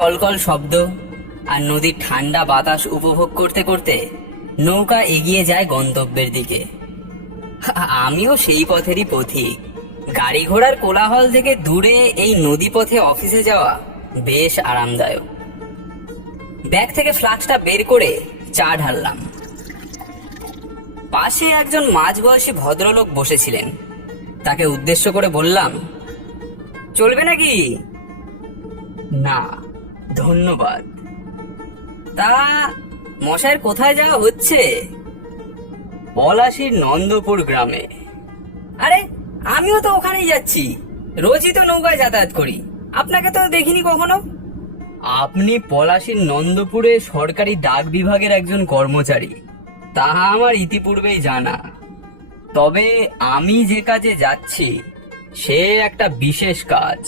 কলকল শব্দ আর নদীর ঠান্ডা বাতাস উপভোগ করতে করতে নৌকা এগিয়ে যায় গন্তব্যের দিকে। আমিও সেই পথেরই পথিক। গাড়ি ঘোড়ার কোলাহল থেকে দূরে এই নদী পথে অফিসে যাওয়া বেশ আরামদায়ক। ব্যাগ থেকে ফ্লাস্কটা বের করে চা ঢাললাম। পাশে একজন মাঝবয়সী ভদ্রলোক বসেছিলেন। তাকে উদ্দেশ্য করে বললাম, চলবে নাকি? না ধন্যবাদ। তা মশাইয়ের কোথায় যাওয়া হচ্ছে? পলাশীর নন্দপুর গ্রামে। আরে আমিও তো ওখানেই যাচ্ছি, রোজই তো নৌকায় যাতায়াত করি, আপনাকে তো দেখিনি কখনো। আপনি পলাশীর নন্দপুরে সরকারি ডাক বিভাগের একজন কর্মচারী, তাহা আমার ইতিপূর্বেই জানা। তবে আমি যে কাজে যাচ্ছি সে একটা বিশেষ কাজ।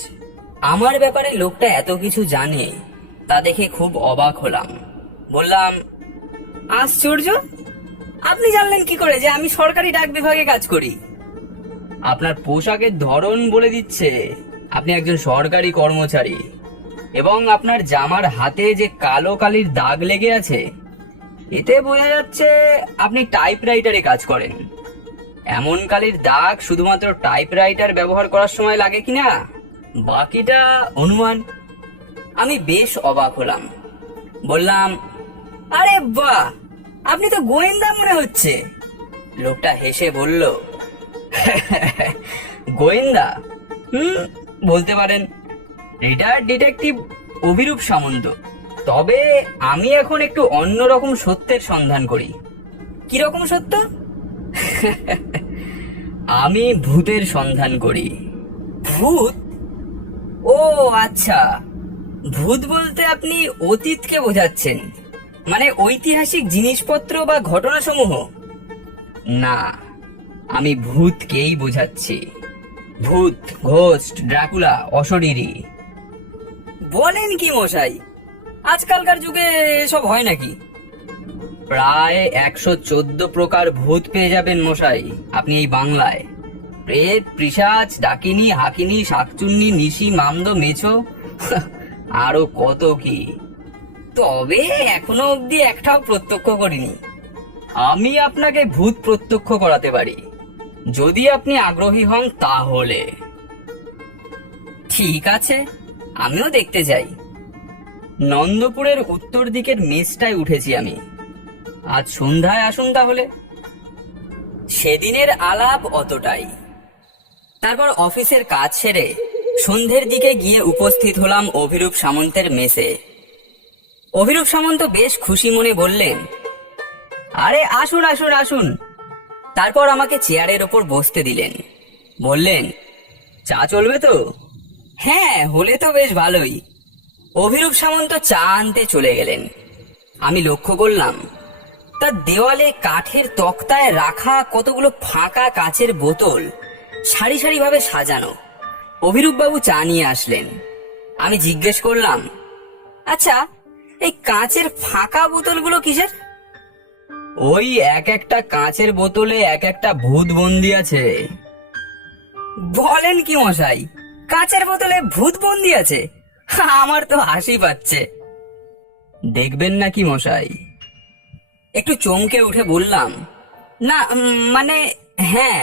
আমার ব্যাপারে লোকটা এত কিছু জানে তা দেখে খুব অবাক হলাম। বললাম, আশ্চর্য, আপনি জানলেন কি করে যে আমি সরকারি ডাক বিভাগে কাজ করি? আপনার পোশাকের ধরন বলে দিচ্ছে আপনি একজন সরকারি কর্মচারী, এবং আপনার জামার হাতে যে কালো কালির দাগ লেগে আছে এতে বোঝা যাচ্ছে আপনি টাইপরাইটারে কাজ করেন। এমন কালির দাগ শুধুমাত্র টাইপরাইটার ব্যবহার করার সময় লাগে কিনা বাকিটা অনুমান। আমি বেশ অবাক হলাম। বললাম, আরে বাহ, আপনি তো গোয়েন্দা মনে হচ্ছে। লোকটা হেসে বলল, গোয়েন্দা? বলতে পারেন। রিটায়ার্ড ডিটেকটিভ অভিরূপ সামন্ত। তবে আমি এখন একটু অন্যরকম সত্যের সন্ধান করি। কিরকম সত্য? আমি ভূতের সন্ধান করি। ভূত? ও আচ্ছা, ভূত বলতে আপনি অতীতকে বোঝাচ্ছেন, মানে ঐতিহাসিক জিনিসপত্র বা ঘটনাসমূহ? না, আমি ভূতকেই বোঝাচ্ছি। ভূত, ঘোস্ট, ড্রাকুলা, অশরীরী। বলেন কি মশাই, আজকালকার যুগে এসব হয় নাকি? প্রায় 114 প্রকার ভূত পেয়ে যাবেন মশাই আপনি এই বাংলায়। প্রেত, পিশাচ, ডাকিনী, হাকিনী, শাকচুন্নি, নিশি, মামদ, মেছো, আরো কত কি। তবে এখনো অব্দি একটাও প্রত্যক্ষ করিনি। আমি আপনাকে ভূত প্রত্যক্ষ করাতে পারি, যদি আপনি আগ্রহী হন তাহলে। ঠিক আছে, আমিও দেখতে যাই। নন্দপুরের উত্তর দিকের মেসটায় উঠেছি আমি। আজ সন্ধ্যায় আসুন তাহলে। সেদিনের আলাপ অতটাই। তারপর অফিসের কাজ সেরে সন্ধ্যের দিকে গিয়ে উপস্থিত হলাম অভিরূপ সামন্তের মেসে। অভিরূপ সামন্ত বেশ খুশি মনে বললেন, আরে আসুন আসুন আসুন। তারপর আমাকে চেয়ারের ওপর বসতে দিলেন। বললেন, চা চলবে তো? হ্যাঁ, হলে তো বেশ ভালোই। অভিরূপ সামন্ত চা আনতে চলে গেলেন। আমি লক্ষ্য করলাম তার দেওয়ালে কাঠের তক্তায় রাখা কতগুলো ফাঁকা কাচের বোতল সারি সারি ভাবে সাজানো। অভিরূপবাবু চা নিয়ে আসলেন। আমি জিজ্ঞেস করলাম, আচ্ছা, এই কাচের ফাঁকা বোতলগুলো কিসের? ওই এক একটা কাচের বোতলে এক একটা ভূত বন্দি আছে। বলেন কি মশাই, কাচের বোতলে ভূত বন্দি আছে? আমার তো হাসি পাচ্ছে। দেখবেন নাকি মশাই? একটু চমকে উঠে বললাম, না মানে হ্যাঁ।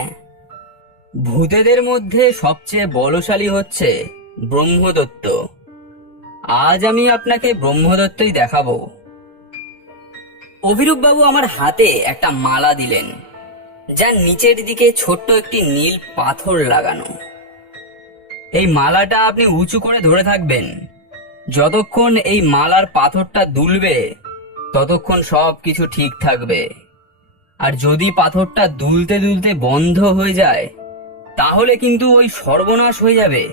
ভূতেদের মধ্যে সবচেয়ে বলশালী হচ্ছে ব্রহ্মদত্ত। আজ আমি আপনাকে ব্রহ্মদত্তই দেখাবো। অভিরূপবাবু আমার হাতে একটা মালা দিলেন, যার নিচের দিকে ছোট্ট একটি নীল পাথর লাগানো। এই মালাটা আপনি উঁচু করে ধরে থাকবেন। যতক্ষণ এই মালার পাথরটা দুলবে ততক্ষণ সবকিছু ঠিক থাকবে। আর যদি পাথরটা দুলতে দুলতে বন্ধ হয়ে যায় তাহলে কিন্তু ওই সর্বনাশ হয়ে যাবে।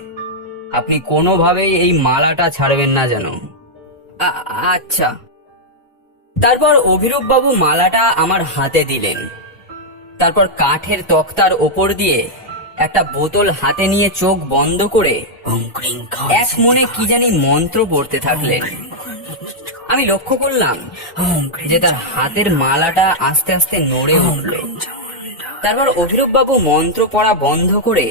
আপনি কোনোভাবেই এই মালাটা ছাড়বেন না যেন। আচ্ছা। তারপর অভিরূপ বাবু মালাটা আমার হাতে দিলেন। তারপর কাঠের তক্তার ওপর দিয়ে একটা বোতল হাতে নিয়ে চোখ বন্ধ করে এক মনে কি জানি মন্ত্র পড়তে থাকলেন। আমি লক্ষ্য করলাম যে তার হাতের মালাটা আস্তে আস্তে নড়ে উঠল। তারপর অভিরূপ বাবু মন্ত্র পড়া বন্ধ করে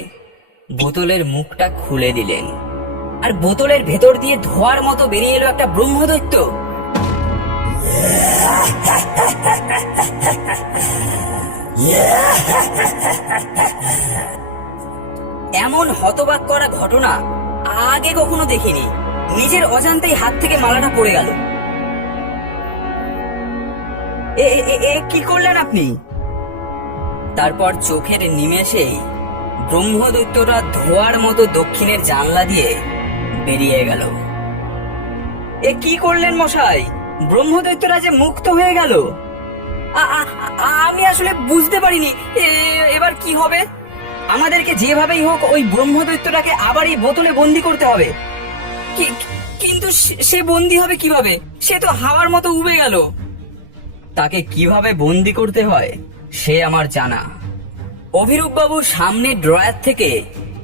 বোতলের মুখটা খুলে দিলেন। আর বোতলের ভেতর দিয়ে ধোয়ার মতো বেরিয়ে এলো একটা ব্রহ্মদৈত্য। এমন হতবাক করা ঘটনা আগে কখনো দেখিনি। নিজের অজান্তেই হাত থেকে মালাটা পড়ে গেল। কি করলেন আপনি? তারপর চোখের নিমেষেই ব্রহ্মদৈত্যটা ধোয়ার মতো দক্ষিণের জানলা দিয়ে বেরিয়ে গেল। কি করলেন মশাই? ব্রহ্মদৈত্যটা যে মুক্ত হয়ে গেল। আমি আসলে বুঝতে পারিনি। এবার কি হবে? আমাদেরকে যেভাবেই হোক ওই ব্রহ্মদৈত্যটাকে আবার এই বোতলে বন্দি করতে হবে। কিন্তু সে বন্দি হবে কিভাবে? সে তো হাওয়ার মতো উবে গেল। তাকে কিভাবে বন্দি করতে হয় সে আমার জানা। অভিরূপ বাবু সামনে ড্রয়ার থেকে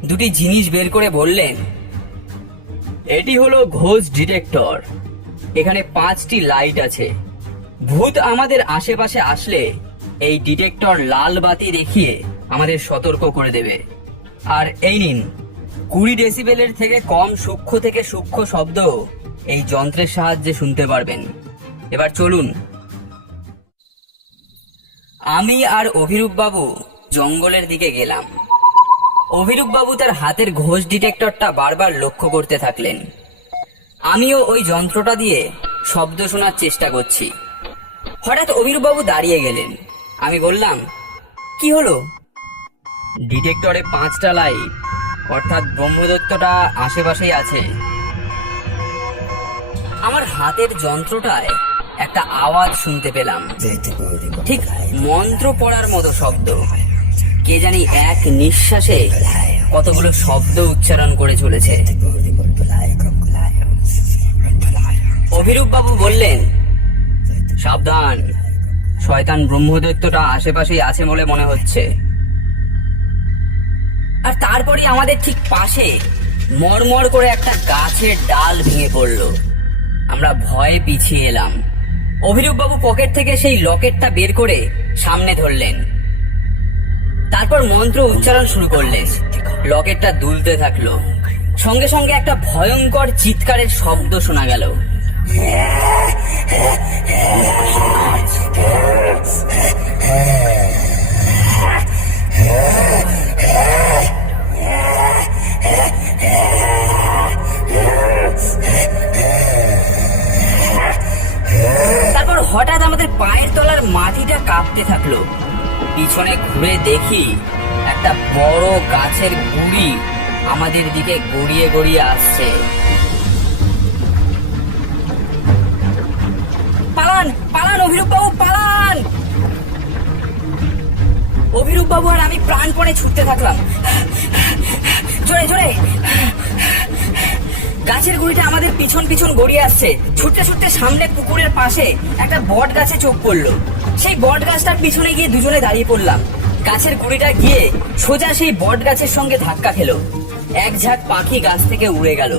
দুটি জিনিস বের করে বললেন, এটি হলো ঘোষ ডিটেক্টর। এখানে 5টি লাইট আছে। ভূত আমাদের আশেপাশে আসলে এই ডিটেক্টর লাল বাতি দেখিয়ে আমাদের সতর্ক করে দেবে। আর এই নিন, 20 ডেসিবেলের থেকে কম সূক্ষ্ম থেকে সূক্ষ্ম শব্দ এই যন্ত্রের সাহায্যে শুনতে পারবেন। এবার চলুন। আমি আর অভিরূপ বাবু জঙ্গলের দিকে গেলাম। অভিরূপ বাবু তার হাতের ঘোষ ডিটেক্টরটা বারবার লক্ষ্য করতে থাকলেন। আমিও ওই যন্ত্রটা দিয়ে শব্দ শোনার চেষ্টা করছি। হঠাৎ অভিরূপ বাবু দাঁড়িয়ে গেলেন। আমি বললাম, কি হলো? ডিটেক্টরে 5টা লাইট, অর্থাৎ ব্রহ্মদৈত্যটা আশেপাশেই আছে। আমার হাতের যন্ত্রটায় একটা আওয়াজ শুনতে পেলাম, ঠিক মন্ত্র পড়ার মতো শব্দ। কে জানি এক নিঃশ্বাসে কতগুলো শব্দ উচ্চারণ করে চলেছে। অভিরূপ বাবু বললেন, সাবধান, শয়তান ব্রহ্মদৈত্যটা আশেপাশেই আছে বলে মনে হচ্ছে। আর তারপরে আমাদের ঠিক পাশে মরমর করে একটা গাছের ডাল ভেঙে পড়ল। আমরা ভয়ে পিছিয়ে এলাম। অভিরূপ বাবু পকেট থেকে সেই লকেটটা বের করে সামনে ধরলেন। তারপর মন্ত্র উচ্চারণ শুরু করলেন। লকেটটা দুলতে থাকলো। সঙ্গে সঙ্গে একটা ভয়ঙ্কর চিৎকারের শব্দ শোনা গেল। তারপর হঠাৎ আমাদের পায়ের তলার মাটিটা কাঁপতে থাকলো। পিছনে ঘুরে দেখি একটা বড় গাছের গুড়ি আমাদের দিকে গড়িয়ে গড়িয়ে আসছে। পালান পালান অভিরূপ বাবু, পালান! অভিরূপ বাবু আর আমি প্রাণপণে ছুটতে থাকলাম, জোরে জোরে। গাছের গুড়িটা আমাদের পিছন পিছন গড়িয়ে আসছে। ছুটতে ছুটতে সামনে পুকুরের পাশে একটা বট গাছে চোখ পড়লো। সেই বট গাছটার পিছনে গিয়ে দুজনে দাঁড়িয়ে পড়লাম। গাছের গুড়িটা গিয়ে সোজা সেই বট গাছের সঙ্গে ধাক্কা খেলো। এক ঝাঁক পাখি গাছ থেকে উড়ে গেল।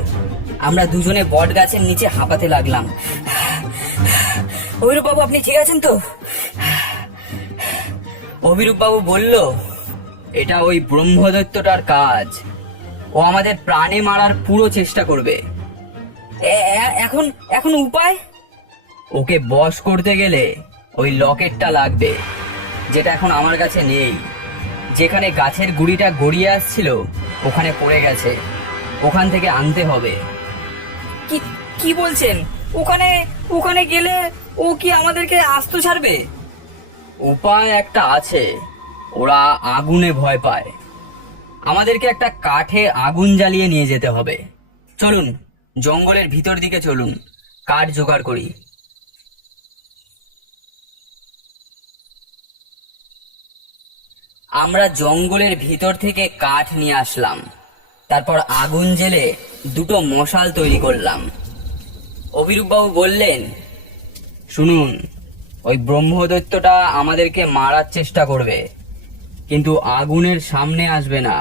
আমরা দুজনে বট গাছের নিচে হাঁপাতে লাগলাম। অভিরূপ বাবু, আপনি ঠিক আছেন তো? অভিরূপ বাবু বলল, এটা ওই ব্রহ্মদৈত্যটার কাজ। ও আমাদের প্রাণে মারার পুরো চেষ্টা করবে। এখন এখন উপায়? ওকে বশ করতে গেলে ওই লকেটটা লাগবে, যেটা এখন আমার কাছে নেই। যেখানে গাছের গুড়িটা গড়িয়ে আসছিল ওখানে পড়ে গেছে, ওখান থেকে আনতে হবে। কি বলছেন? ওখানে গেলে ও কি আমাদেরকে আস্ত ছাড়বে? উপায় একটা আছে। ওরা আগুনে ভয় পায়। আমাদেরকে একটা কাঠে আগুন জ্বালিয়ে নিয়ে যেতে হবে। চলুন জঙ্গলের ভিতর দিকে চলুন, কাঠ জোগাড় করি। আমরা জঙ্গলের ভিতর থেকে কাঠ নিয়ে আসলাম। তারপর আগুন জ্বেলে দুটো মশাল তৈরি করলাম। অভিরূপবাবু বললেন, শুনুন, ওই ব্রহ্মদৈত্যটা আমাদেরকে মারার চেষ্টা করবে, কিন্তু আগুনের সামনে আসবে না।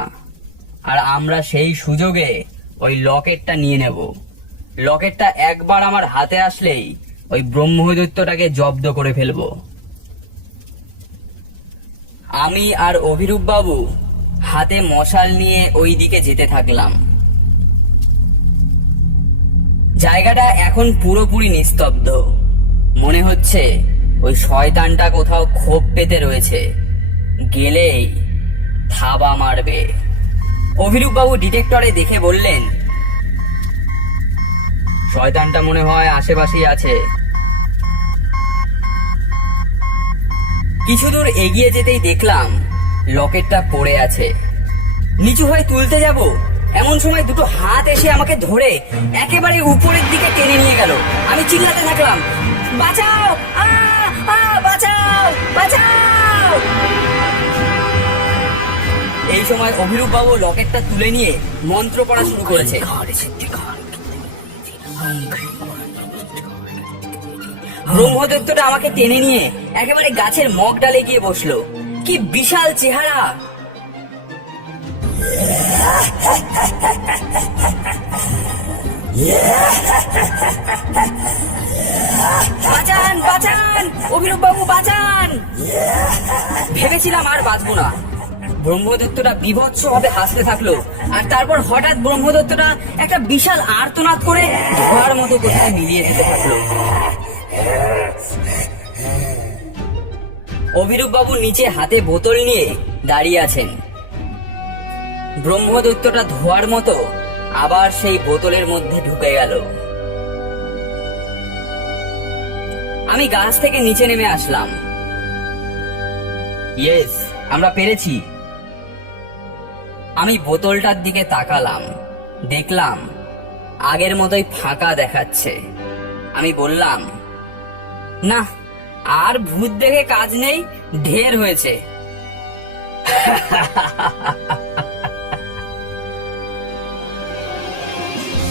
আর আমরা সেই সুযোগে ওই লকেটটা নিয়ে নেব। লকেটটা একবার আমার হাতে আসলেই ওই ব্রহ্মদৈত্যটাকে জব্দ করে ফেলবো। আমি আর অভিরূপ বাবু হাতে মশাল নিয়ে ওই দিকে যেতে থাকলাম। জায়গাটা এখন পুরোপুরি নিস্তব্ধ। মনে হচ্ছে ওই শয়তানটা কোথাও খোপ পেতে রয়েছে, গেলেই থাবা মারবে। অভিরূপবাবু ডিটেক্টরে দেখে বললেন, শয়তানটা মনে হয় আশেপাশেই আছে। কিছু দূর এগিয়ে যেতেই দেখলাম লকেটটা পড়ে আছে। নিচু হয়ে তুলতে যাব, এমন সময় দুটো হাত এসে আমাকে ধরে একেবারে উপরের দিকে টেনে নিয়ে গেল। আমি চিল্লাতে থাকলাম, বাঁচাও, বাঁচাও, বাঁচাও। এই সময় অভিরূপবাবু লকেটটা তুলে নিয়ে মন্ত্র পড়া শুরু করেছে। ব্রহ্মদৈত্যটা আমাকে টেনে নিয়ে একেবারে গাছের মগ ডালে গিয়ে বসলো। কি বিশাল চেহারা! বাঁচান, বাঁচান, অভিরূপবাবু বাঁচান। ভেবেছিলাম আর বাঁচবো না। ব্রহ্মদৈত্যটা বীভৎস ভাবে হাসতে থাকলো, আর তারপর হঠাৎ ব্রহ্মদৈত্যটা একটা বিশাল আর্তনাদ করে ধোঁয়ার মতো কোথায় মিলিয়ে দিতে থাকলো। অভিরূপবাবু নিচে হাতে বোতল নিয়ে দাঁড়িয়ে আছেন। ব্রহ্মদৈত্যটা ধোঁয়ার মতো আবার সেই বোতলের মধ্যে ঢুকে গেল। আমি গাছ থেকে নিচে নেমে আসলাম। ইয়েস, আমরা পেরেছি। আমি বোতলটার দিকে তাকালাম, দেখলাম আগের মতোই ফাঁকা দেখাচ্ছে। আমি বললাম, না, আর ভূত দেখে কাজ নেই, ঢের হয়েছে।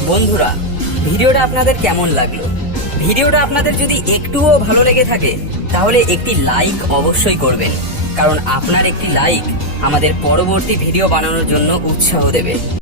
বন্ধুরা, ভিডিওটা আপনাদের কেমন লাগলো? ভিডিওটা আপনাদের যদি একটুও ভালো লেগে থাকে তাহলে একটি লাইক অবশ্যই করবেন, কারণ আপনার একটি লাইক আমাদের পরবর্তী ভিডিও বানানোর জন্য উৎসাহ দেবে।